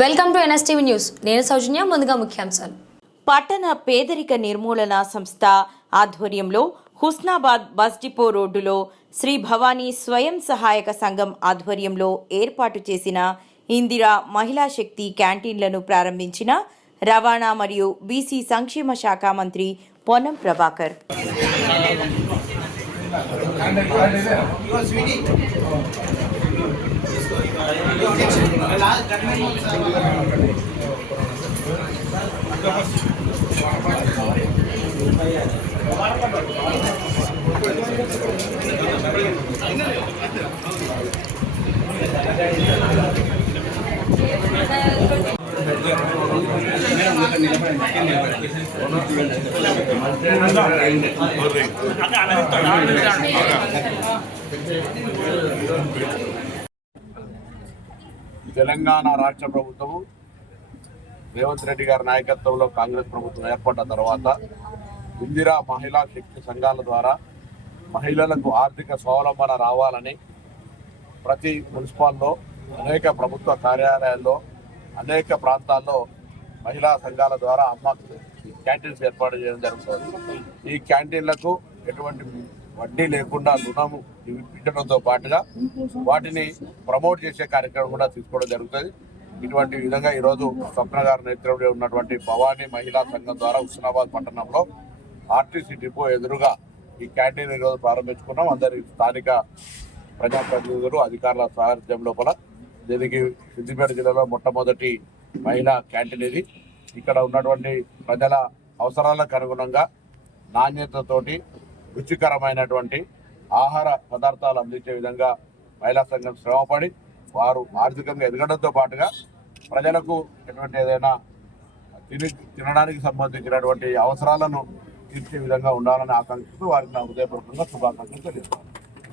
Welcome to NSTV news. నేను సౌజన్య ముందుగా ముఖ్యాంశాలు. పట్టణ పేదరిక నిర్మూలన సంస్థ ఆధ్వర్యంలో హుస్నాబాద్ బస్ డిపో రోడ్డులో శ్రీ భవానీ స్వయం సహాయక సంఘం ఆధ్వర్యంలో ఏర్పాటు చేసిన ఇందిరా మహిళా శక్తి క్యాంటీన్లను ప్రారంభించిన రవాణా మరియు బీసీ సంక్షేమ శాఖ మంత్రి పొన్నం ప్రభాకర్. నిలబడి తెలంగాణ రాష్ట్ర ప్రభుత్వము రేవంత్ రెడ్డి గారి నాయకత్వంలో కాంగ్రెస్ ప్రభుత్వం ఏర్పడ్డ తర్వాత ఇందిరా మహిళా శక్తి సంఘాల ద్వారా మహిళలకు ఆర్థిక స్వావలంబన రావాలని ప్రతి మున్సిపాల్లో అనేక ప్రభుత్వ కార్యాలయాల్లో అనేక ప్రాంతాల్లో మహిళా సంఘాల ద్వారా అమ్మ క్యాంటీన్స్ ఏర్పాటు చేయడం జరుగుతుంది. ఈ క్యాంటీన్లకు ఎటువంటి వడ్డీ లేకుండా రుణము ఇవ్వడంతో పాటుగా వాటిని ప్రమోట్ చేసే కార్యక్రమం కూడా తీసుకోవడం జరుగుతుంది. ఇటువంటి విధంగా ఈరోజు స్వప్న గారి నేతృత్వంలో ఉన్నటువంటి భవానీ మహిళా సంఘం ద్వారా హుస్నాబాద్ పట్టణంలో ఆర్టీసీ డిపో ఎదురుగా ఈ క్యాంటీన్ ఈరోజు ప్రారంభించుకున్నాం. అందరి స్థానిక ప్రజాప్రతినిధులు అధికారుల సారథ్యం లోపల. దీనికి సిద్దిపేట జిల్లాలో మొట్టమొదటి మహిళా క్యాంటీన్ ఇది. ఇక్కడ ఉన్నటువంటి ప్రజల అవసరాలకు అనుగుణంగా నాణ్యతతోటి రుచికరమైనటువంటి ఆహార పదార్థాలు అందించే విధంగా మహిళా సంఘం శ్రమపడి వారు ఆర్థికంగా ఎదగడంతో పాటుగా ప్రజలకు ఎటువంటి ఏదైనా తిని తినడానికి సంబంధించినటువంటి అవసరాలను తీర్చే విధంగా ఉండాలని ఆకాంక్షిస్తూ వారికి నా హృదయపూర్వకంగా శుభాకాంక్షలు తెలియజేస్తాను